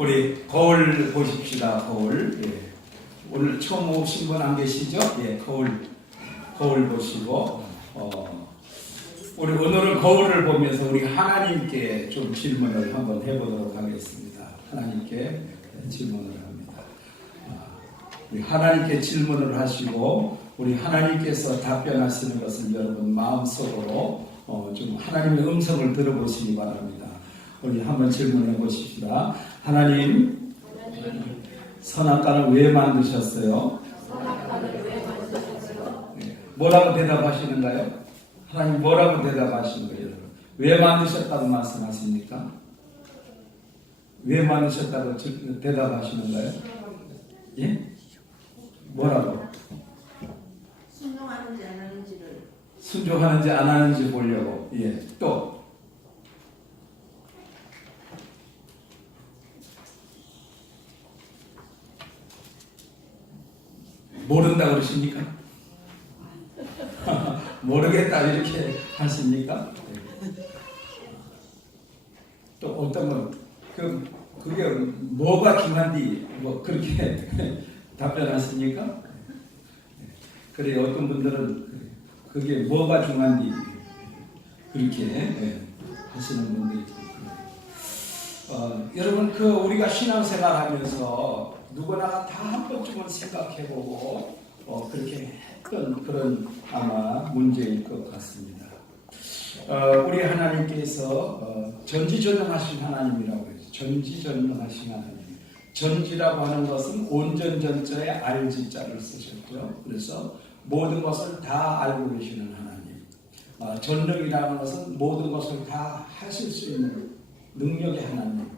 우리 거울 보십시다. 거울. 예. 오늘 처음 오신 분 안 계시죠? 예, 거울 보시고 우리 오늘은 거울을 보면서 우리 하나님께 좀 질문을 한번 해보도록 하겠습니다. 하나님께 질문을 합니다. 우리 하나님께 질문을 하시고 우리 하나님께서 답변하시는 것을 여러분 마음속으로 좀 하나님의 음성을 들어보시기 바랍니다. 우리 한번 질문해 보십시다. 하나님, 선악과를 왜 만드셨어요? 뭐라고 대답하시는가요? 하나님 뭐라고 대답하시는 거예요? 왜 만드셨다고 말씀하십니까? 왜 만드셨다고 대답하시는가요? 예? 뭐라고? 순종하는지 안 하는지를. 순종하는지 안 하는지 보려고. 예. 또 모른다 그러십니까? 모르겠다 이렇게 하십니까? 또 어떤 건 그게 뭐가 중요한지 뭐 그렇게 답변하십니까? 그래 어떤 분들은 그게 뭐가 중요한지 그렇게 하시는 분들이 있고 여러분 우리가 신앙생활하면서 누구나 다 한 번쯤은 생각해보고 그렇게 했던 그런 아마 문제일 것 같습니다. 우리 하나님께서 전지전능하신 하나님이라고 해요. 전지전능하신 하나님. 전지라고 하는 것은 온전전자에 알지자를 쓰셨죠. 그래서 모든 것을 다 알고 계시는 하나님. 전능이라는 것은 모든 것을 다 하실 수 있는 능력의 하나님.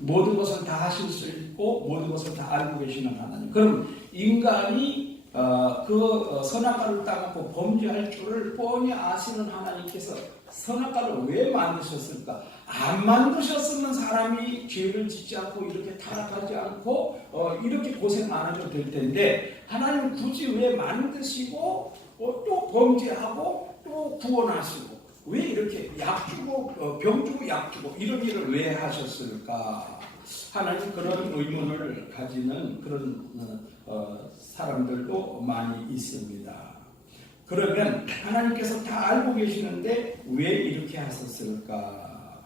모든 것을 다 하실 수 있고 모든 것을 다 알고 계시는 하나님. 그럼 인간이 선악과를 따먹고 범죄할 줄을 뻔히 아시는 하나님께서 선악과를 왜 만드셨을까? 안 만드셨으면 사람이 죄를 짓지 않고 이렇게 타락하지 않고 이렇게 고생 안 해도 될 텐데 하나님 굳이 왜 만드시고 또 범죄하고 또 구원하시고 왜 이렇게 약 주고 병 주고 약 주고 이런 일을 왜 하셨을까? 하나님 그런 의문을 가지는 그런 사람들도 많이 있습니다. 그러면 하나님께서 다 알고 계시는데 왜 이렇게 하셨을까?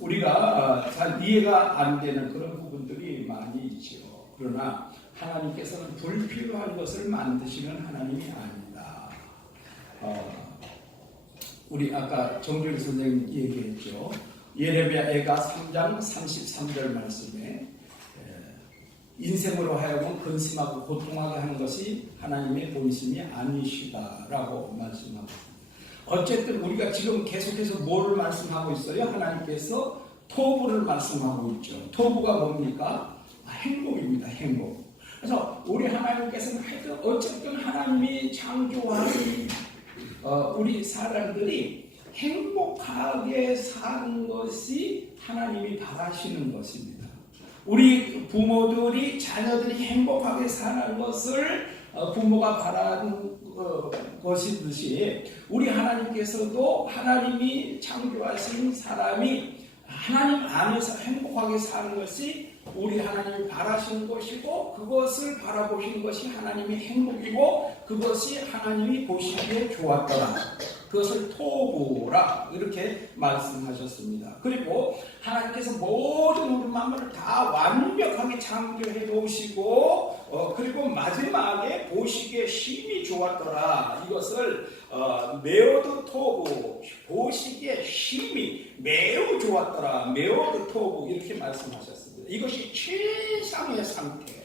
우리가 잘 이해가 안 되는 그런 부분들이 많이 있죠. 그러나 하나님께서는 불필요한 것을 만드시는 하나님이 아니다. 우리 아까 정규리 선생님 얘기했죠. 예레미야가 3장 33절 말씀에 인생으로 하여금 근심하고 고통하게 하는 것이 하나님의 본심이 아니시다라고 말씀하고 있습니다. 어쨌든 우리가 지금 계속해서 뭐를 말씀하고 있어요? 하나님께서 토부를 말씀하고 있죠. 토부가 뭡니까? 행복입니다. 행복. 그래서 우리 하나님께서는 하여튼 어쨌든 하나님이 창조하신 우리 사람들이 행복하게 사는 것이 하나님이 바라시는 것입니다. 우리 부모들이 자녀들이 행복하게 사는 것을 부모가 바라는 것이듯이 우리 하나님께서도 하나님이 창조하신 사람이 하나님 안에서 행복하게 사는 것이 우리 하나님이 바라시는 것이고 그것을 바라보시는 것이 하나님의 행복이고 그것이 하나님이 보시기에 좋았더라. 그것을 토부라 이렇게 말씀하셨습니다. 그리고 하나님께서 모든 우리 만물을 다 완벽하게 창조해 놓으시고 그리고 마지막에 보시기에 심히 좋았더라. 이것을 메오드 토부 보시기에 심히 매우 좋았더라. 메오드 토부 이렇게 말씀하셨습니다. 이것이 최상의 상태.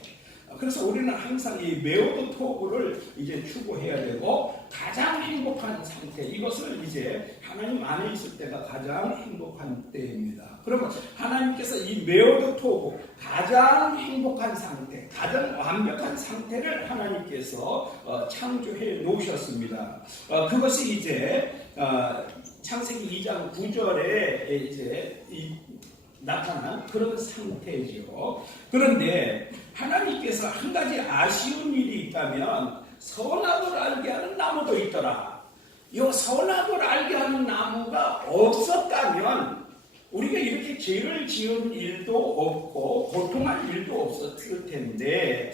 그래서 우리는 항상 이 메오드 토부를 이제 추구해야 되고 가장 행복한 상태 이것을 이제 하나님 안에 있을 때가 가장 행복한 때입니다. 그러면 하나님께서 이 메오드 토부 가장 행복한 상태, 가장 완벽한 상태를 하나님께서 창조해 놓으셨습니다. 그것이 이제 창세기 2장 9절에 이제 나타난 그런 상태죠. 그런데 하나님께서 한 가지 아쉬운 일이 있다면 선악을 알게 하는 나무도 있더라. 이 선악을 알게 하는 나무가 없었다면 우리가 이렇게 죄를 지은 일도 없고 고통할 일도 없었을 텐데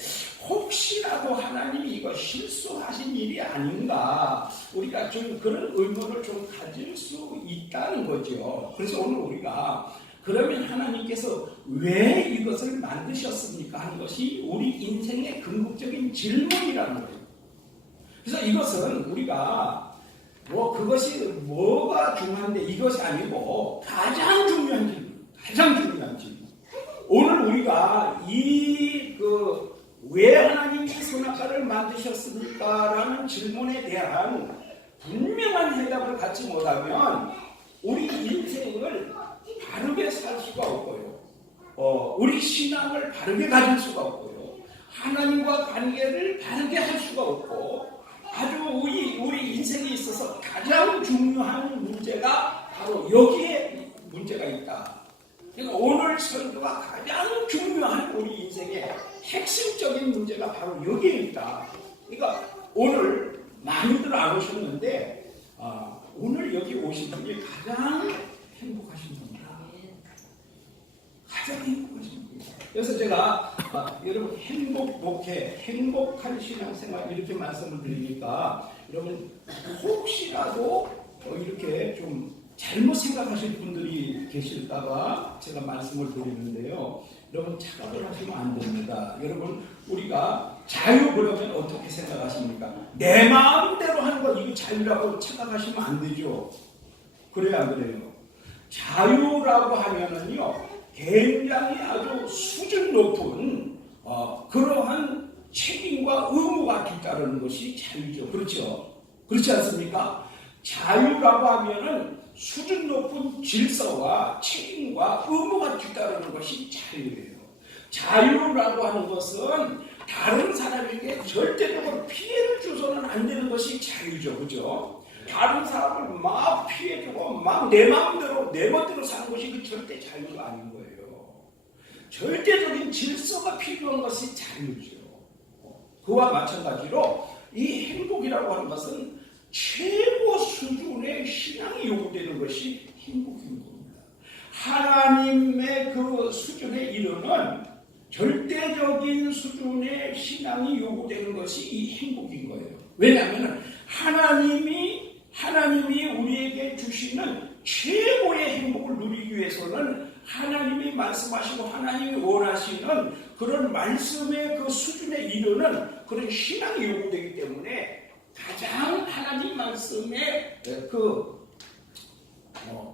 혹시라도 하나님이 이거 실수하신 일이 아닌가 우리가 좀 그런 의문을 좀 가질 수 있다는 거죠. 그래서 오늘 우리가 그러면 하나님께서 왜 이것을 만드셨습니까? 하는 것이 우리 인생의 궁극적인 질문이라는 거예요. 그래서 이것은 우리가 그것이 뭐가 중요한데 이것이 아니고 가장 중요한 질문. 오늘 우리가 왜 하나님이 선악과를 만드셨습니까라는 질문에 대한 분명한 해답을 갖지 못하면 우리 인생을 바르게 살 수가 없고요. 우리 신앙을 바르게 가질 수가 없고요. 하나님과 관계를 바르게 할 수가 없고 아주 우리 인생에 있어서 가장 중요한 문제가 바로 여기에 문제가 있다. 그러니까 오늘 설교가 가장 중요한 우리 인생의 핵심적인 문제가 바로 여기에 있다. 그러니까 오늘 많이들 안 오셨는데 오늘 여기 오신 분이 가장 행복하신 분이다. 가장 행복하신 분이다. 그래서 제가 여러분 행복 목회, 행복한 신앙생활 이렇게 말씀을 드리니까 여러분 혹시라도 이렇게 좀 잘못 생각하실 분들이 계실까봐 제가 말씀을 드리는데요. 여러분 착각을 하시면 안 됩니다. 여러분 우리가 자유 그러면 어떻게 생각하십니까? 내 마음대로 하는 거 이거 자유라고 착각하시면 안 되죠. 그래요 안 그래요? 자유라고 하면은요 굉장히 아주 수준 높은 그러한 책임과 의무가 뒤따르는 것이 자유죠. 그렇죠? 그렇지 않습니까? 자유라고 하면은 수준 높은 질서와 책임과 의무가 뒤따르는 것이 자유예요. 자유라고 하는 것은 다른 사람에게 절대적으로 피해를 줘서는 안 되는 것이 자유죠. 그죠? 다른 사람을 막 피해주고 막 내 마음대로 내 멋대로 사는 것이 그 절대 자유가 아닌 거예요. 절대적인 질서가 필요한 것이 자유죠. 그와 마찬가지로 이 행복이라고 하는 것은 최고 수준의 신앙이 요구되는 것이 행복인 겁니다. 하나님의 그 수준에 이르는 절대적인 수준의 신앙이 요구되는 것이 이 행복인 거예요. 왜냐하면 하나님이 우리에게 주시는 최고의 행복을 누리기 위해서는 하나님이 말씀하시고 하나님이 원하시는 그런 말씀의 그 수준에 이르는 그런 신앙이 요구되기 때문에 가장 하나님 말씀에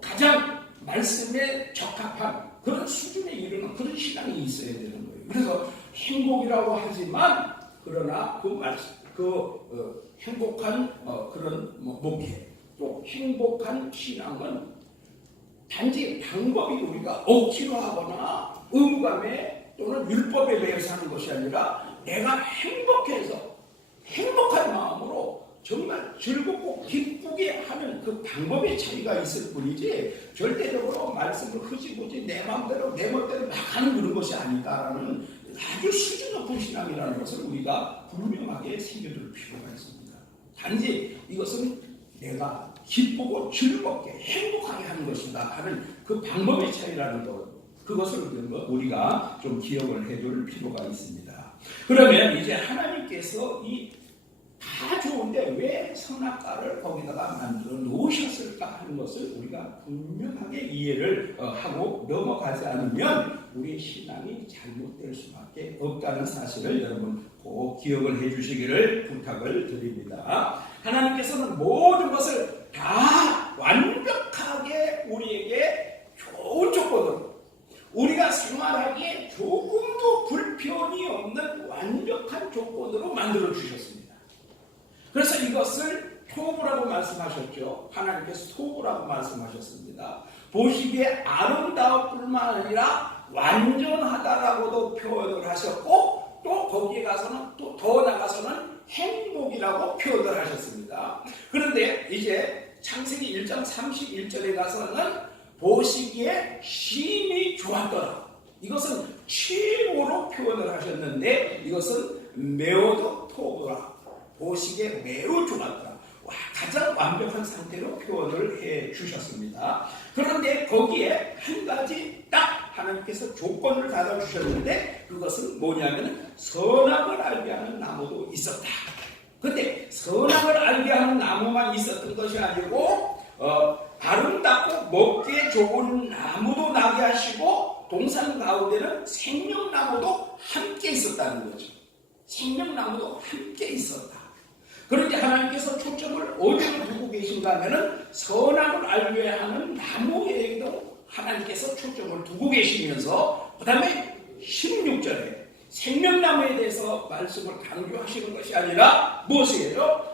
가장 말씀에 적합한 그런 수준에 이르는 그런 신앙이 있어야 되는 거예요. 그래서 행복이라고 하지만 그러나 행복한 그런 목회 또 행복한 신앙은 단지 방법이 우리가 억지로 하거나 의무감에 또는 율법에 매여서 하는 것이 아니라 내가 행복해서 행복한 마음으로 정말 즐겁고 기쁘게 하는 그 방법의 차이가 있을 뿐이지 절대적으로 말씀을 흐지부지 내 마음대로 내 멋대로 막 하는 그런 것이 아니다라는 아주 수준 높은 신앙이라는 것을 우리가 분명하게 새겨둘 필요가 있습니다. 단지 이것은 내가 기쁘고 즐겁게 행복하게 하는 것이다 하는 그 방법의 차이라는 것, 그것을 우리가 좀 기억을 해둘 필요가 있습니다. 그러면 이제 하나님께서 다 좋은데 왜 선악과를 거기다가 만들어 놓으셨을까 하는 것을 우리가 분명하게 이해를 하고 넘어가지 않으면 우리의 신앙이 잘못될 수밖에 없다는 사실을 여러분 꼭 기억을 해 주시기를 부탁을 드립니다. 하나님께서는 모든 것을 다 완벽하게 우리에게 좋은 조건으로 우리가 생활하기에 조금도 불편이 없는 완벽한 조건으로 만들어 주셨습니다. 그래서 이것을 토부라고 말씀하셨죠. 하나님께서 토부라고 말씀하셨습니다. 보시기에 아름다울 뿐만 아니라 완전하다라고도 표현을 하셨고 또 거기에 가서는 또 더 나가서는 행복이라고 표현을 하셨습니다. 그런데 이제 창세기 1장 31절에 가서는 보시기에 심히 좋았더라. 이것은 최고로 표현을 하셨는데 이것은 매우도 토부라. 보시기에 매우 좋았더라. 가장 완벽한 상태로 표현을 해 주셨습니다. 그런데 거기에 한 가지 딱 하나님께서 조건을 달아주셨는데 그것은 뭐냐면 선악을 알게 하는 나무도 있었다. 근데 선악을 알게 하는 나무만 있었던 것이 아니고 아름답고 먹기에 좋은 나무도 나게 하시고 동산 가운데는 생명나무도 함께 있었다는 거죠. 생명나무도 함께 있었다. 그런데 하나님께서 초점을 어디로 두고 계신가 하면은 선악을 알게 하는 나무에도 하나님께서 초점을 두고 계시면서 그 다음에 16절에 생명나무에 대해서 말씀을 강조하시는 것이 아니라 무엇이에요?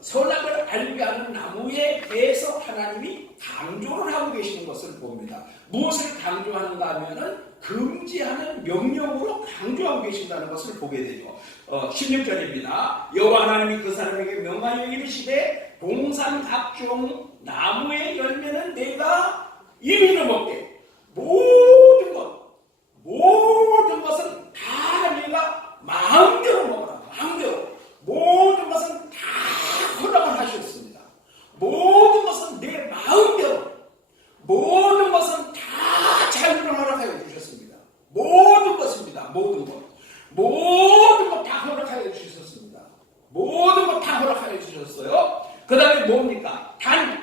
선악을 알게 하는 나무에 대해서 하나님이 강조를 하고 계시는 것을 봅니다. 무엇을 강조하는가 하면은 금지하는 명령으로 강조하고 계신다는 것을 보게 되죠. 16절입니다. 여호와 하나님이 그 사람에게 명하여 이르시되 동산 각종 나무의 열매는 내가 임의로 먹되 모든 것은 다 내가 마음대로 먹어라. 마음대로. 모든 것은 다 허락을 하셨습니다. 모든 것은 내 마음대로. 모든 것은 다 자유를 허락하여 주셨습니다. 모든 것입니다. 모든 것. 모든 것 다 허락하여 주셨습니다. 모든 것 다 허락하여 주셨어요. 그 다음에 뭡니까? 단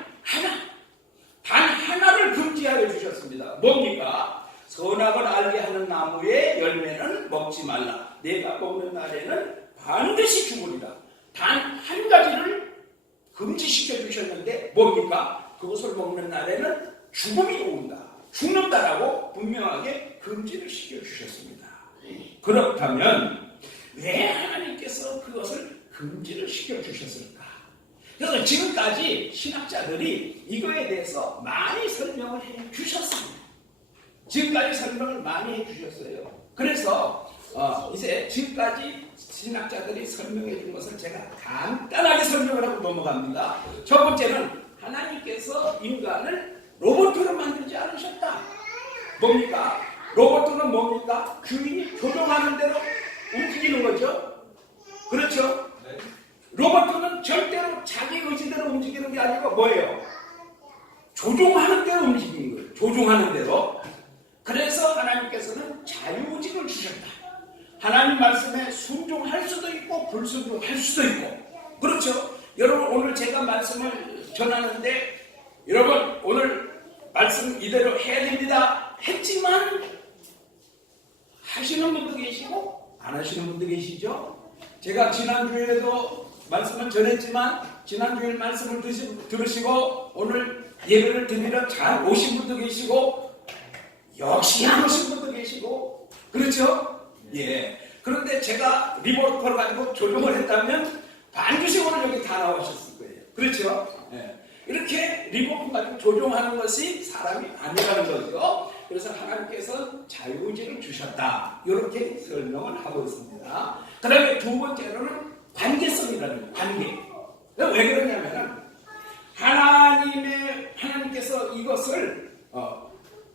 하나를 금지하여 주셨습니다. 뭡니까? 선악을 알게 하는 나무의 열매는 먹지 말라. 내가 먹는 날에는 반드시 죽으리라. 단 한 가지를 금지시켜 주셨는데 뭡니까? 그것을 먹는 날에는 죽음이 온다. 죽는다라고 분명하게 금지를 시켜 주셨습니다. 그렇다면 왜 하나님께서 그것을 금지를 시켜 주셨을까? 그래서 지금까지 신학자들이 이거에 대해서 많이 설명을 해 주셨습니다. 지금까지 설명을 많이 해 주셨어요. 그래서 이제 지금까지 신학자들이 설명해 준 것을 제가 간단하게 설명을 하고 넘어갑니다. 첫 번째는 하나님께서 인간을 로봇으로 만들지 않으셨다. 뭡니까? 로봇은 뭡니까? 주인이 조종하는 대로 움직이는 거죠. 그렇죠? 네. 로봇은 절대로 자기 의지대로 움직이는 게 아니고 뭐예요? 조종하는 대로 움직이는 거예요. 조종하는 대로. 그래서 하나님께서는 자유의지를 주셨다. 하나님 말씀에 순종할 수도 있고 불순종할 수도 있고. 그렇죠? 여러분 오늘 제가 말씀을 전하는데 여러분 오늘 말씀 이대로 해야 됩니다 했지만 하시는 분도 계시고 안 하시는 분도 계시죠. 제가 지난주에도 말씀을 전했지만 지난주에 말씀을 들으시고 오늘 예배를 드리러 잘 오신 분도 계시고 역시 안 오신 분도 계시고 그렇죠? 예. 그런데 제가 리모컨을 가지고 조종을 했다면 반드시 오늘 여기 다 나오셨을 거예요. 그렇죠? 예. 이렇게 리모컨 가지고 조종하는 것이 사람이 아니라는 거죠. 그래서 하나님께서 자유의지를 주셨다. 이렇게 설명을 하고 있습니다. 그 다음에 두 번째로는 관계성이라는 관계. 왜 그러냐면은 하나님께서 이것을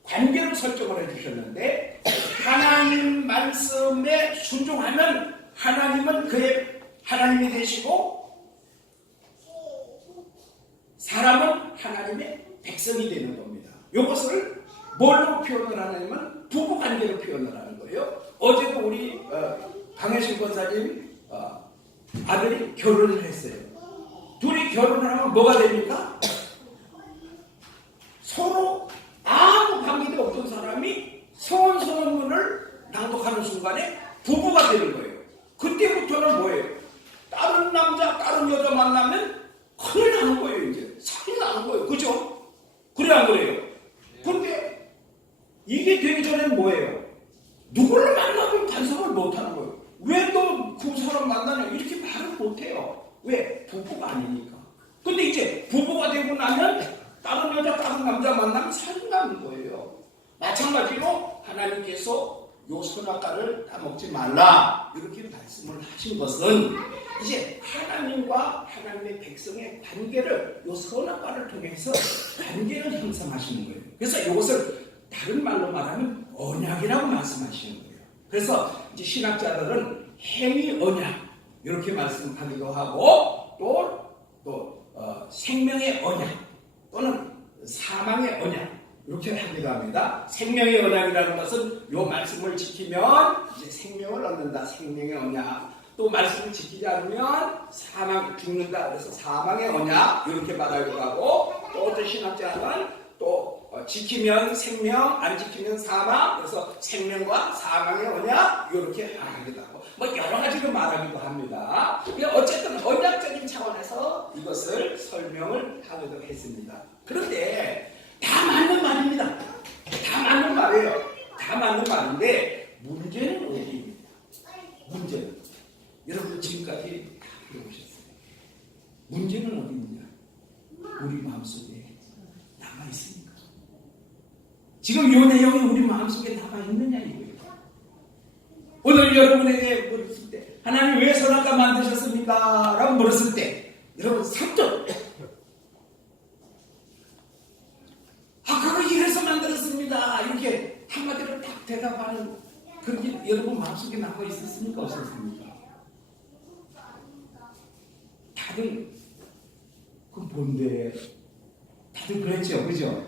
관계로 설정을 해주셨는데 하나님 말씀에 순종하면 하나님은 그의 하나님이 되시고 사람은 하나님의 백성이 되는 겁니다. 이것을 뭘로 표현을 하냐면 부부관계로 표현을 하는 거예요. 어제도 우리 강혜신 권사님 아들이 결혼을 했어요. 둘이 결혼을 하면 뭐가 됩니까? 서로 아무 관계도 없던 사람이 성원문을 낭독하는 순간에 부부가 되는 거예요. 그때부터는 뭐예요? 다른 남자, 다른 여자 만나면 큰일 나는 거예요. 이제 사기 나는 거예요. 그죠? 그래 안 그래요? 그런데 이게 되기 전에는 뭐예요? 누구를 만나도 반성을 못하는 거예요. 왜 너 그 사람 만나냐 이렇게 말을 못해요. 왜? 부부가 아니니까. 근데 이제 부부가 되고 나면 다른 여자, 다른 남자 만나면 사기 나는 거예요. 마찬가지로 하나님께서 요 선악과를 따먹지 말라 이렇게 말씀을 하신 것은 이제 하나님과 하나님의 백성의 관계를 요 선악과를 통해서 관계를 형성하시는 거예요. 그래서 이것을 다른 말로 말하면 언약이라고 말씀하시는 거예요. 그래서 이제 신학자들은 행위 언약 이렇게 말씀하기도 하고 또 생명의 언약 또는 사망의 언약 이렇게 하기도 합니다. 생명의 언약이라는 것은 이 말씀을 지키면 이제 생명을 얻는다. 생명의 언약. 또 말씀을 지키지 않으면 사망 죽는다. 그래서 사망의 언약 이렇게 말하기도 하고 또 어떤 신학자는 또 지키면 생명, 안 지키면 사망. 그래서 생명과 사망의 언약 이렇게 말하기도 하고 뭐 여러 가지로 말하기도 합니다. 어쨌든 언약적인 차원에서 이것을 설명을 하기도 했습니다. 그런데 다 맞는 말입니다. 다 맞는 말이에요. 다 맞는 말인데 문제는 어디입니까? 문제는 여러분 지금까지 다 들어보셨어요. 문제는 어디 있느냐? 우리 마음속에 남아있습니까? 지금 이 내용이 우리 마음속에 남아있느냐 이거예요. 오늘 여러분에게 물었을 때 하나님 왜 선악과 만드셨습니까? 라고 물었을 때 여러분 3절 그거 이래서 만들었습니다. 이렇게 한마디로 딱 대답하는 그런 게 여러분 마음속에 남아있었습니까? 없었습니까? 다들 그 뭔데? 다들 그랬죠, 그죠?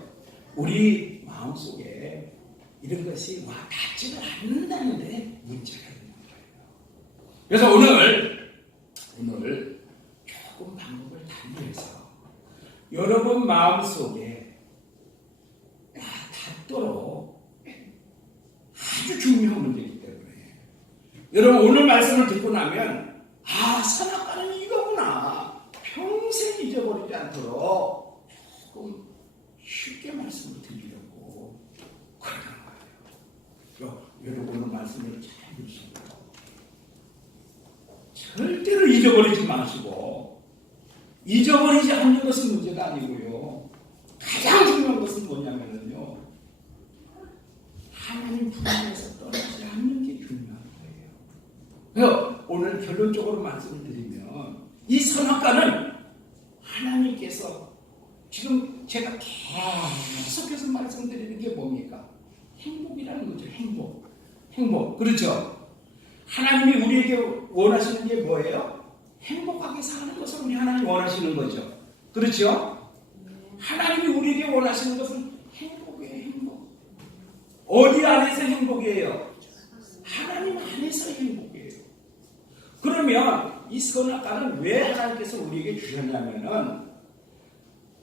우리 마음속에 이런 것이 와 닿지를 않는다는데 문제가 있는 거예요. 그래서 오늘 조금 방법을 달리해서 여러분 마음속에 닿도록 아주 중요한 문제이기 때문에 여러분 오늘 말씀을 듣고 나면 선악과는 이거구나. 평생 잊어버리지 않도록 조금 쉽게 말씀을 드리려고 그러는 거예요. 여러분 오늘 말씀을 잘 들으시고 절대로 잊어버리지 마시고 잊어버리지 않는 것은 문제가 아니고요. 가장 중요한 것은 뭐냐면요. 하나님 품에서 떠나지 않는 게 중요한 거예요. 그래서 오늘 결론적으로 말씀을 드리면 이 선악과는 하나님께서 지금 제가 계속해서 말씀드리는 게 뭡니까? 행복이라는 거죠. 행복. 그렇죠? 하나님이 우리에게 원하시는 게 뭐예요? 행복하게 사는 것을 우리 하나님 원하시는 거죠. 그렇죠? 하나님이 우리에게 원하시는 것은 행복이에요. 행복. 어디 안에서 행복이에요? 하나님 안에서 행복이에요. 그러면 이 선악과는 왜 하나님께서 우리에게 주셨냐면은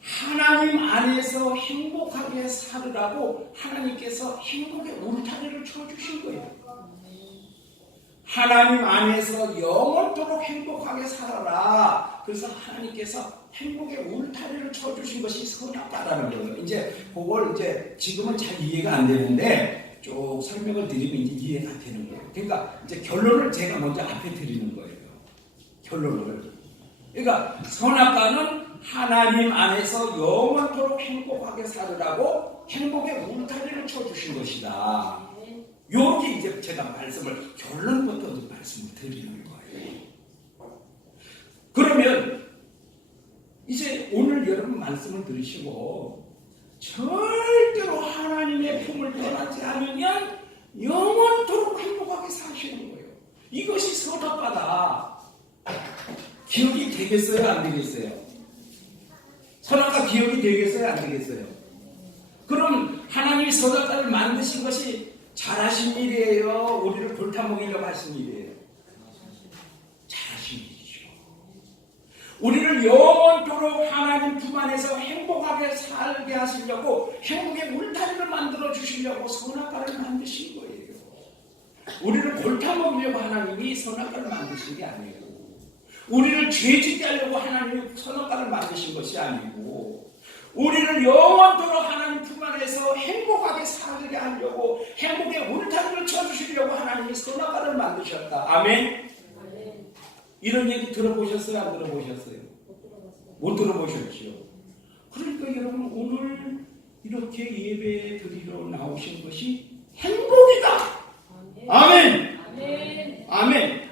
하나님 안에서 행복하게 살으라고 하나님께서 행복의 울타리를 쳐주신 거예요. 하나님 안에서 영원토록 행복하게 살아라. 그래서 하나님께서 행복의 울타리를 쳐주신 것이 선악과라는 거예요. 이제 그걸 지금은 잘 이해가 안 되는데 쭉 설명을 드리면 이제 이해가 되는 거예요. 그러니까 이제 결론을 제가 먼저 앞에 드리는 거예요. 결론을. 그러니까 선악과는 하나님 안에서 영원토록 행복하게 살으라고 행복의 울타리를 쳐주신 것이다. 여기 이제 제가 말씀을 결론부터 말씀을 드리는 거예요. 그러면 이제 오늘 여러분 말씀을 들으시고 절대로 하나님의 품을 떠나지 않으면 영원토록 행복하게 사시는 거예요. 이것이 선악과다. 기억이 되겠어요? 안 되겠어요? 선악과 기억이 되겠어요? 안 되겠어요? 그럼 하나님이 선악과를 만드신 것이 잘하신 일이에요? 우리를 골타먹이려고 하신 일이에요? 잘하신 일이죠. 우리를 영원토록 하나님 품 안에서 행복하게 살게 하시려고 행복의 울타리를 만들어 주시려고 선악과를 만드신 거예요. 우리를 골타먹이려고 하나님이 선악과를 만드신 게 아니에요. 우리를 죄짓게 하려고 하나님이 선악과를 만드신 것이 아니고 우리를 영원토록 하나님 품 안에서 행복하게 살게 하려고 행복의 울타리를 쳐주시려고 하나님이 선악과를 만드셨다. 아멘? 이런 얘기 들어보셨어요? 안 들어보셨어요? 못 들어보셨죠? 그러니까 여러분 오늘 이렇게 예배 드리러 나오신 것이 행복이다. 아멘. 아멘.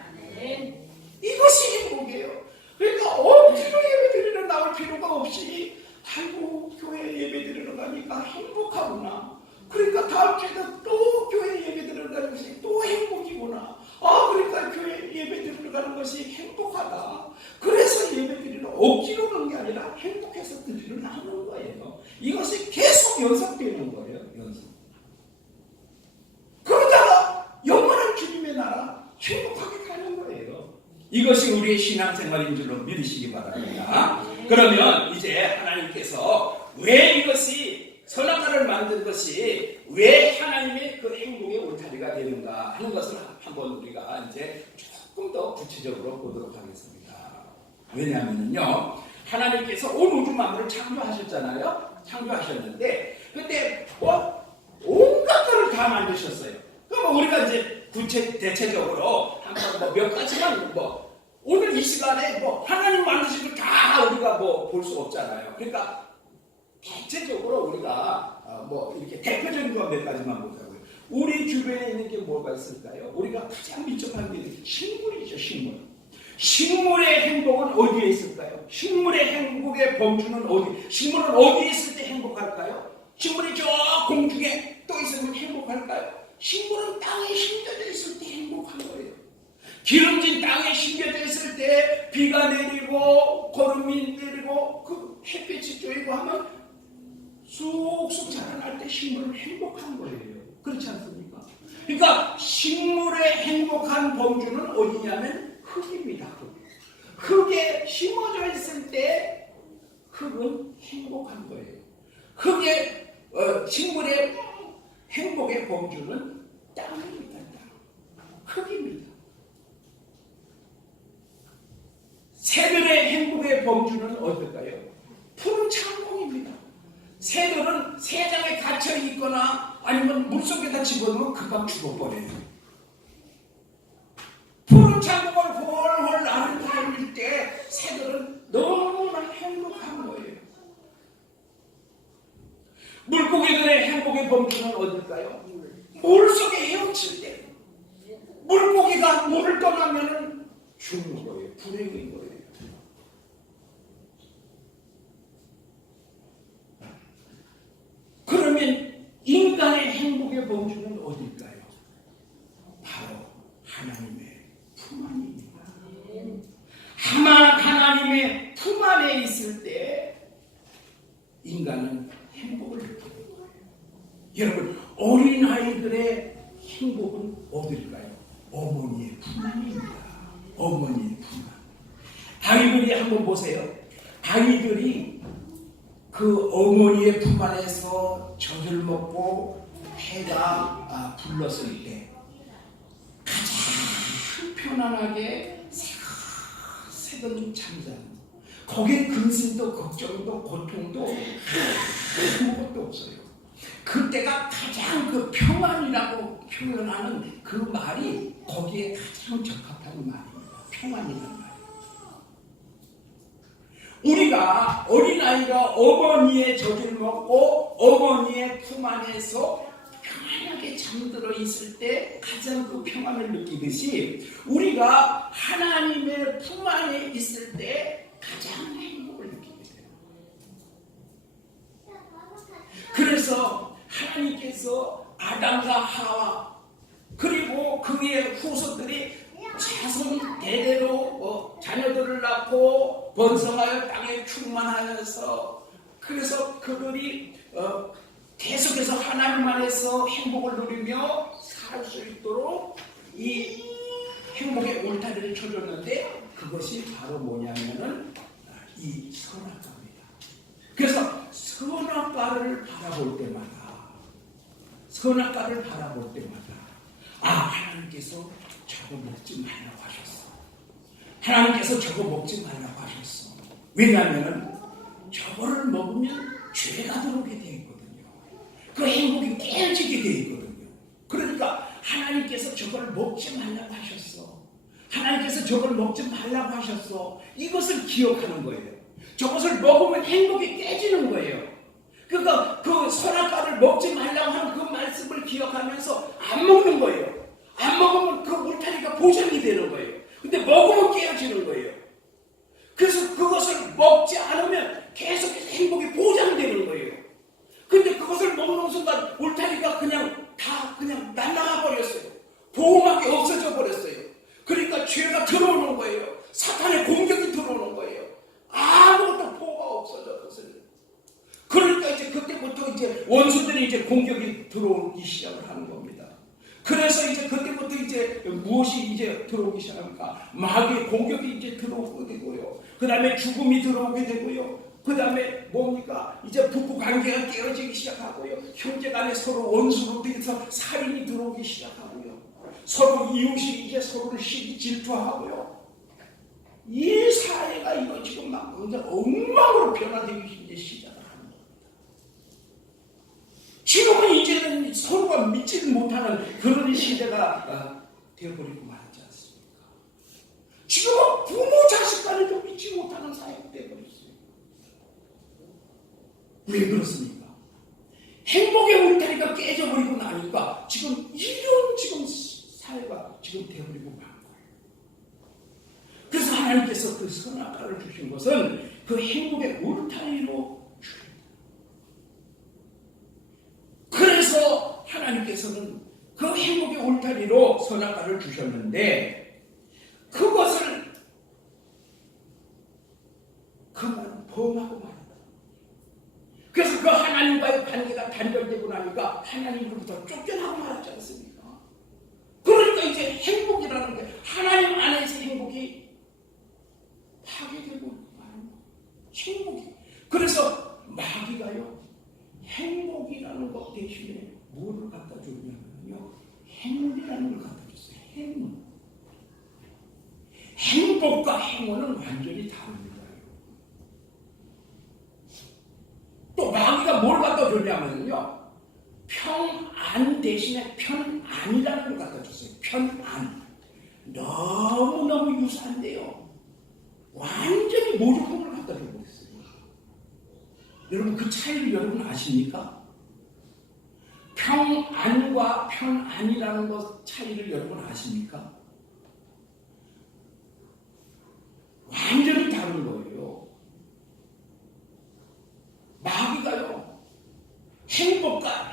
이것이 행복이에요. 그러니까 억지로 예배 드리러 나올 필요가 없이 아이고 교회 예배 드리러 가니까 행복하구나. 그러니까 다음 주에도 또 교회 예배 드리러 가는 것이 또 행복이구나. 그러니까 교회 예배 드리러 가는 것이 행복하다. 그래서 예배 드리러 억지로 가는 게 아니라 행복 이것이 우리의 신앙생활인 줄로 믿으시기 바랍니다. 그러면 이제 하나님께서 왜 이것이 선악과를 만든 것이 왜 하나님의 그 행복의 울타리가 되는가 하는 것을 한번 우리가 이제 조금 더 구체적으로 보도록 하겠습니다. 왜냐하면요, 하나님께서 온 우주 만물을 창조하셨잖아요. 창조하셨는데 그때 온갖 것을 다 만드셨어요. 그럼 우리가 이제 대체적으로 한번 몇 가지만 오늘 이 시간에 하나님 만드신 걸 다 우리가 볼 수 없잖아요. 그러니까 대체적으로 우리가 이렇게 대표적인 거 몇 가지만 보자고요. 우리 주변에 있는 게 뭐가 있을까요? 우리가 가장 밀접한 게 식물이죠, 식물. 식물의 행복은 어디에 있을까요? 식물의 행복의 범주는 어디? 식물은 어디에 있을 때 행복할까요? 식물이 저 공중에 떠 있으면 행복할까요? 식물은 땅에 심겨져 있을 때 행복한 거예요. 기름진 땅에 심겨져 있을 때 비가 내리고 구름이 내리고 그 햇빛이 쬐고 하면 쑥쑥 자라날 때 식물은 행복한 거예요. 그렇지 않습니까? 그러니까 식물의 행복한 범주는 어디냐면 흙입니다. 흙에 심어져 있을 때 흙은 행복한 거예요. 식물의 행복의 범주는 땅입니다. 흙입니다. 새들의 행복의 범주는 어떨까요? 푸른 창공입니다. 새들은 새장에 갇혀 있거나 아니면 물속에다 집어넣으면 금방 죽어버려요. 푸른 창공을 홀홀 아름다울 때 새들은 너무나 행복한 거예요. 물고기들의 행복의 범주는 어딜까요? 물속에 헤엄칠 때 물고기가 물을 떠나면 죽는 거예요. 불행인 거예요. 그러면 인간의 행복의 범주는 어딜까요? 바로 하나님의 품 안입니다. 하나님의 품 안에 있을 때 인간은 행복을 느끼는 거예요. 여러분, 어린아이들의 행복은 어딜까요? 어머니의 품 안입니다. 어머니의 품 안. 아이들이 한번 보세요. 아이들이 그 어머니의 품 안에서 젖을 먹고 해가 불렀을 때 가장 편안하게 새근 잠자는, 거기에 근심도 걱정도 고통도 아무것도 없어요. 그때가 가장 그 평안이라고 표현하는 그 말이 거기에 가장 적합한 말입니다. 평안이라는 말. 우리가 어린아이가 어머니의 젖을 먹고 어머니의 품 안에서 평안하게 잠들어 있을 때 가장 그 평안을 느끼듯이 우리가 하나님의 품 안에 있을 때 가장 행복을 느끼게 돼요. 그래서 하나님께서 아담과 하와 그리고 그의 후손들이 자손 대대로 자녀들을 낳고 번성하여 땅에 충만하여서, 그래서 그들이 계속해서 하나님 안에서 행복을 누리며 살 수 있도록 이 행복의 울타리를 쳐줬는데, 그것이 바로 뭐냐면은 이 선악과입니다. 그래서 선악과를 바라볼 때마다 하나님께서 저거 먹지 말라고 하셨어. 하나님께서 저거 먹지 말라고 하셨어. 왜냐하면 저거를 먹으면 죄가 들어오게 되어 있거든요. 그 행복이 깨지게 되어 있거든요. 그러니까 하나님께서 저걸 먹지 말라고 하셨어. 하나님께서 저걸 먹지 말라고 하셨어. 이것을 기억하는 거예요. 저것을 먹으면 행복이 깨지는 거예요. 그러니까 그 선악과를 먹지 말라고 하는 그 말씀을 기억하면서 안 먹는 거예요. 안 먹으면 그 울타리가 보장이 되는 거예요. 근데 먹으면 깨어지는 거예요. 그래서 그것을 먹지 않으면 계속해서 행복이 보장되는 거예요. 근데 그것을 먹는 순간 울타리가 그냥 날아가 버렸어요. 보호막이 없어져 버렸어요. 그러니까 죄가 들어오는 거예요. 사탄의 공격이 들어오는 거예요. 아무것도 보호가 없어졌어요. 그러니까 이제 그때부터 이제 원수들이 이제 공격이 들어오기 시작을 하는 겁니다. 그래서 이제 그때부터 이제 무엇이 이제 들어오기 시작합니까? 마귀의 공격이 이제 들어오게 되고요. 그 다음에 죽음이 들어오게 되고요. 그 다음에 뭡니까? 이제 부부 관계가 깨어지기 시작하고요. 형제 간에 서로 원수로 돼서 살인이 들어오기 시작하고요. 서로 이웃이 이제 서로를 시기 질투하고요. 이 사회가 이거 지금 막 엉망으로 변화되기 이제 시작을 하는 겁니다. 지금은 이제는 서로가 믿지 못하는 그런 시대가 되어버리고 말지 않습니까? 지금은 부모 자식 간에도 믿지 못하는 사회가 되어버렸어요. 왜 그렇습니까? 행복의 울타리가 깨져버리고 나니까 지금 이런 지금 사회가 지금 되어버리고 만 거예요. 그래서 하나님께서 그 선악과를 주신 것은 그 행복의 울타리로 주셨다. 그래서 하나님께서는 그 행복의 울타리로 선악과를 주셨는데 그것을 그만 범하고 말았다. 그래서 그 하나님과의 관계가 단절되고 나니까 하나님으로부터 쫓겨나고 말았지 않습니까? 그러니까 이제 행복이라는 게 하나님 안에서 행복이 파괴되고 말하는 거예요. 행복이. 그래서 마귀가요, 행복이라는 것 대신에 뭐를 갖다 줬냐면요, 행운이라는 걸 갖다 줬어요. 행운. 행복과 행운은 완전히 다릅니다. 또 마귀가 뭘 갖다 줬냐면요, 평안 대신에 편안이라는 걸 갖다 줬어요. 편안. 너무너무 유사한데요, 완전히 모조품을 갖다 줘버렸어요. 여러분 그 차이를 여러분 아십니까? 평안과 편안이라는 것 차이를 여러분 아십니까? 완전히 다른 거예요. 마귀가요, 행복과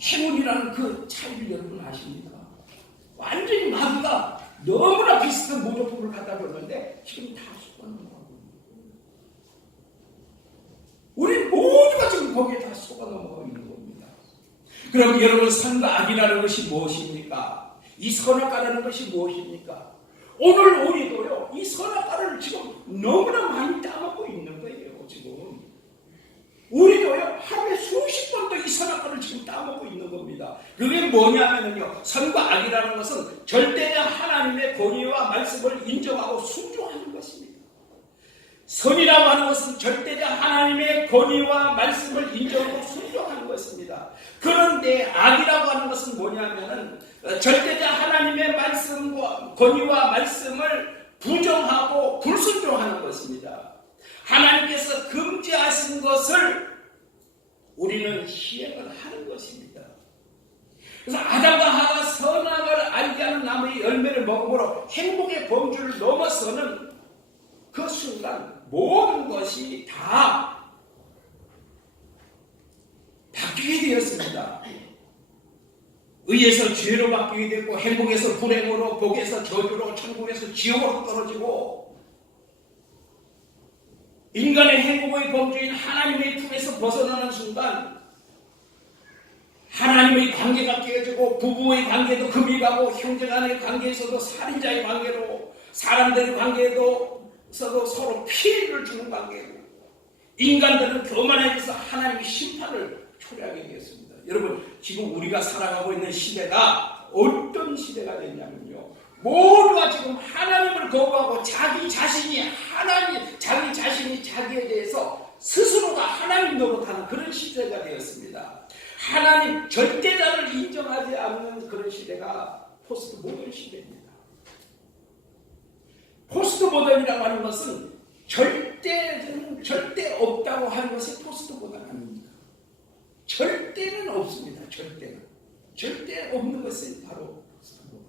행운이라는 그 차이를 여러분 아십니까? 완전히 마귀가 너무나 비슷한 모조품을 갖다 줬는데 지금 다 속아놓은 거예요. 우리 모두가 지금 거기에 다 속아 넘어가 있는 겁니다. 그럼 여러분, 선과 악이라는 것이 무엇입니까? 이 선악과라는 것이 무엇입니까? 오늘 우리도요, 이 선악과를 지금 너무나 많이 따먹고 있는 거예요. 지금 우리도요, 하루에 수십 번도 이 선악과를 지금 따먹고 있는 겁니다. 그게 뭐냐면요, 선과 악이라는 것은 절대적 하나님의 권위와 말씀을 인정하고 순종하는 것입니다. 선이라고 하는 것은 절대적 하나님의 권위와 말씀을 인정하고 순종하는 것입니다. 그런데 악이라고 하는 것은 뭐냐면은 절대적 하나님의 말씀과 권위와 말씀을 부정하고 불순종하는 것입니다. 하나님께서 금지하신 것을 우리는 시행을 하는 것입니다. 그래서 아담과 하와가 선악을 알게 하는 나무의 열매를 먹음으로 행복의 범주를 넘어서는 그 순간 모든 것이 다 바뀌게 되었습니다. 의에서 죄로 바뀌게 됐고, 행복에서 불행으로, 복에서 저주로, 천국에서 지옥으로 떨어지고, 인간의 행복의 범주인 하나님의 품에서 벗어나는 순간 하나님의 관계가 깨어지고, 부부의 관계도 금이 가고, 형제 간의 관계에서도 살인자의 관계로, 사람들의 관계에서도 서로 피해를 주는 관계고, 인간들은 교만해져서 하나님의 심판을 초래하게 되었습니다. 여러분, 지금 우리가 살아가고 있는 시대가 어떤 시대가 됐냐면요, 모두가 지금 하나님을 거부하고 자기 자신이 자기에 대해서 스스로가 하나님 노릇하는 그런 시대가 되었습니다. 하나님 절대자를 인정하지 않는 그런 시대가 포스트 모던 시대입니다. 포스트 모던이라고 하는 것은 절대 없다고 하는 것이 포스트 모던 아닙니다. 절대는 없습니다. 절대 없는 것이 바로 포스트 모던.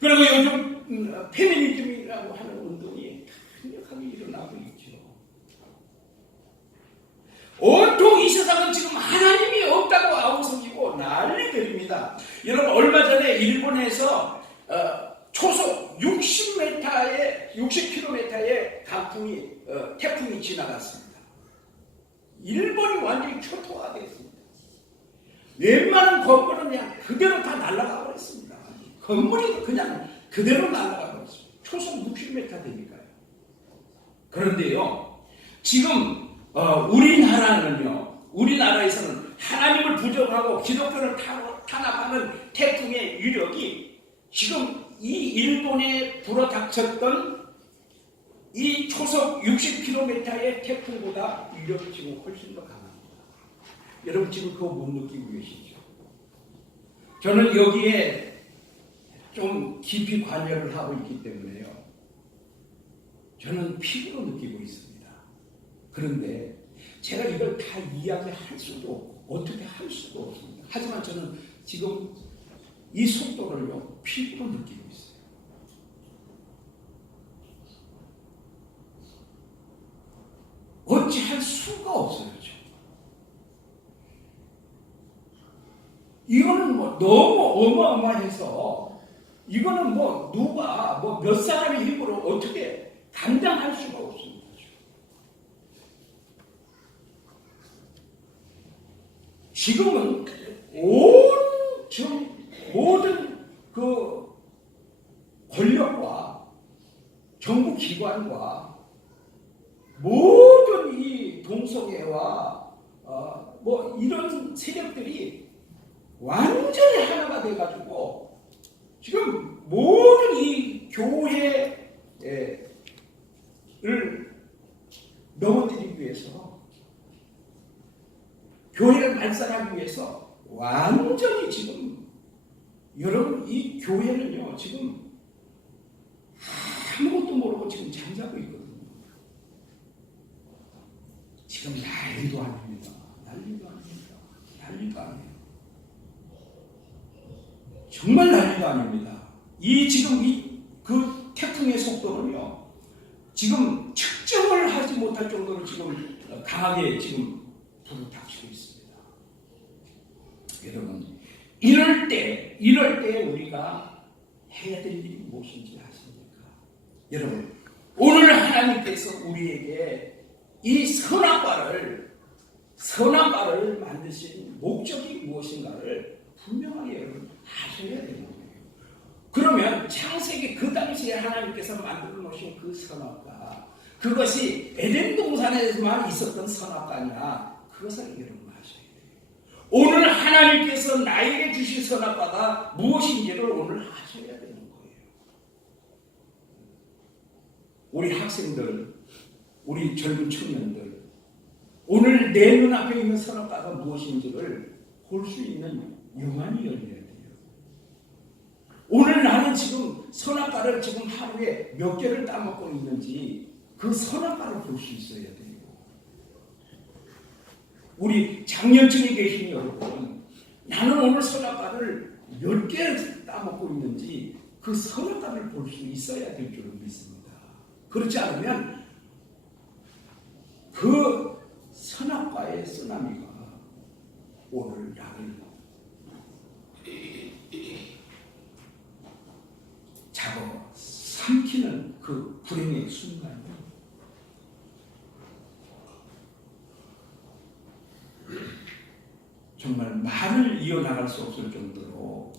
그리고 요즘 페미니즘이라고 하는 운동이 강력하게 일어나고 있죠. 온통 이 세상은 지금 하나님이 없다고 아우성이고 난리들입니다. 여러분, 얼마 전에 일본에서 초속 60km의 태풍이 지나갔습니다. 일본이 완전히 초토화됐습니다. 웬만한 건물은 그냥 그대로 다 날아가 버렸습니다. 건물이 그냥 그대로 날아가 버렸습니다. 초속 60m 되니까요. 그런데요, 지금 우리나라에서는 하나님을 부정하고 기독교를 탄압하는 태풍의 유력이 지금 이 일본에 불어닥쳤던 이 초속 60km의 태풍보다 유력이 지금 훨씬 더 강합니다. 여러분 지금 그거 못 느끼고 계시죠? 저는 여기에 좀 깊이 관여를 하고 있기 때문에요. 저는 피부로 느끼고 있습니다. 그런데 제가 이걸 다 이야기할 수도 없고 어떻게 할 수도 없습니다. 하지만 저는 지금 이 속도를요 피부로 느끼고 있어요. 어찌할 수가 없어요. 이거는 뭐 너무 어마어마해서 이거는 뭐 누가 뭐 몇 사람의 힘으로 어떻게 감당할 수가 없습니다. 지금은 모든 그 권력과 정부 기관과 모든 이 동성애와 뭐 이런 세력들이 완전히 하나가 돼가지고 지금 모든 이 교회를 넘어뜨리기 위해서 교회를 말살하기 위해서 완전히 지금 여러분 이 교회는요 지금 아무것도 모르고 지금 잠자고 있거든요. 지금 난리도 아닙니다. 난리도 아닙니다. 난리도 아니에요. 정말 난리도 아닙니다. 그 태풍의 속도는요, 지금 측정을 하지 못할 정도로 지금 강하게 지금 불어닥치고 있습니다. 여러분, 이럴 때 우리가 해야 될 일이 무엇인지 아십니까? 여러분, 오늘 하나님께서 우리에게 이 선악과를 만드신 목적이 무엇인가를 분명하게 여러분 아셔야 되는 거예요. 그러면 창세기 그 당시에 하나님께서 만들어 놓으신 그 선악과, 그것이 에덴 동산에만 있었던 선악과냐, 그것을 여러분 아셔야 돼요. 오늘 하나님께서 나에게 주신 선악과가 무엇인지를 오늘 아셔야 되는 거예요. 우리 학생들, 우리 젊은 청년들, 오늘 내 눈앞에 있는 선악과가 무엇인지를 볼 수 있는 영안이 열려야 돼요. 오늘 나는 지금 선악과를 지금 하루에 몇 개를 따먹고 있는지 그 선악과를 볼 수 있어야 돼요. 우리 장년층에 계신 여러분, 나는 오늘 선악과를 몇 개를 따먹고 있는지 그 선악과를 볼 수 있어야 될 줄 믿습니다. 그렇지 않으면 그 선악과의 쓰나미가 오늘 나를 잡아 삼키는 그 불행의 순간이 정말 말을 이어나갈 수 없을 정도로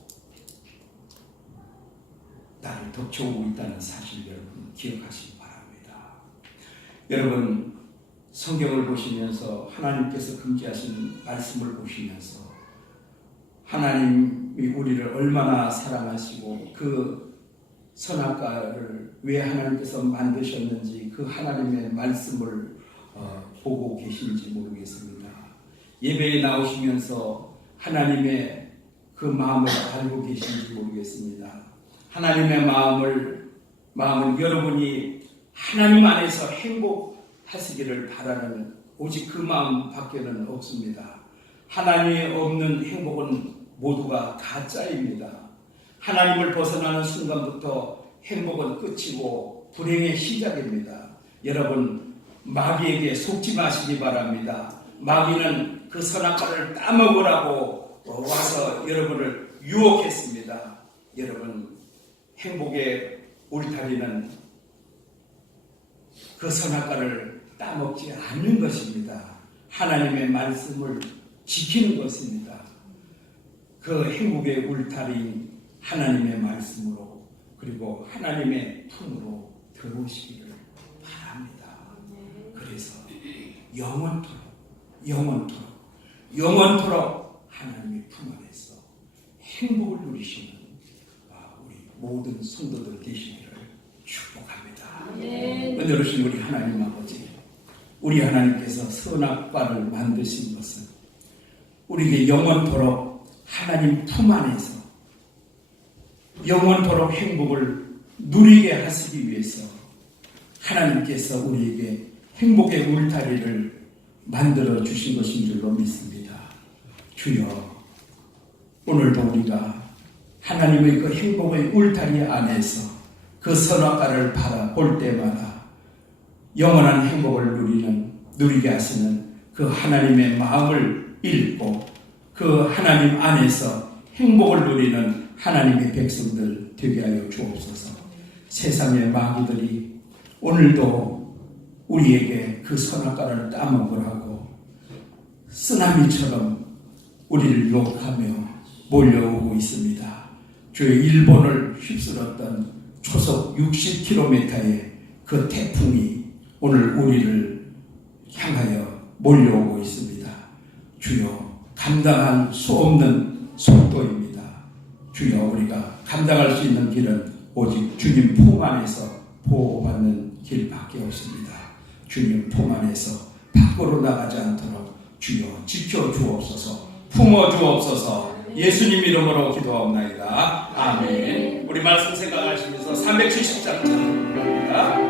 나를 덮쳐오고 있다는 사실 여러분 기억하시기 바랍니다. 여러분 성경을 보시면서 하나님께서 금지하신 말씀을 보시면서 하나님이 우리를 얼마나 사랑하시고 그 선악과를 왜 하나님께서 만드셨는지 그 하나님의 말씀을 보고 계신지 모르겠습니다. 예배에 나오시면서 하나님의 그 마음을 알고 계신지 모르겠습니다. 하나님의 마음을 여러분이 하나님 안에서 행복하시기를 바라는 오직 그 마음밖에는 없습니다. 하나님이 없는 행복은 모두가 가짜입니다. 하나님을 벗어나는 순간부터 행복은 끝이고 불행의 시작입니다. 여러분 마귀에게 속지 마시기 바랍니다. 마귀는 그 선악과를 따먹으라고 와서 여러분을 유혹했습니다. 여러분 행복의 울타리는 그 선악과를 따먹지 않는 것입니다. 하나님의 말씀을 지키는 것입니다. 그 행복의 울타리인 하나님의 말씀으로 그리고 하나님의 품으로 들어오시기를 바랍니다. 그래서 영원토록 하나님의 품 안에서 행복을 누리시는 우리 모든 성도들 되시기를 축복합니다. 은혜로우신 우리 하나님 아버지, 우리 하나님께서 선악과를 만드신 것은 우리에게 영원토록 하나님 품 안에서 영원토록 행복을 누리게 하시기 위해서 하나님께서 우리에게 행복의 울타리를 만들어 주신 것인 줄로 믿습니다. 주여, 오늘도 우리가 하나님의 그 행복의 울타리 안에서 그 선악과를 바라볼 때마다 영원한 행복을 누리게 하시는 그 하나님의 마음을 읽고 그 하나님 안에서 행복을 누리는 하나님의 백성들 되게 하여 주옵소서. 세상의 마귀들이 오늘도 우리에게 그 선악과를 따먹으라고 쓰나미처럼 우리를 유혹하며 몰려오고 있습니다. 주의 일본을 휩쓸었던 초속 60km의 그 태풍이 오늘 우리를 향하여 몰려오고 있습니다. 주여, 감당할 수 없는 속도입니다. 주여, 우리가 감당할 수 있는 길은 오직 주님 품 안에서 보호받는 길밖에 없습니다. 주님 품 안에서 밖으로 나가지 않도록 주여 지켜주옵소서, 품어주옵소서. 예수님 이름으로 기도하옵나이다. 아멘. 우리 말씀 생각하시면서 370장 찬송합니다.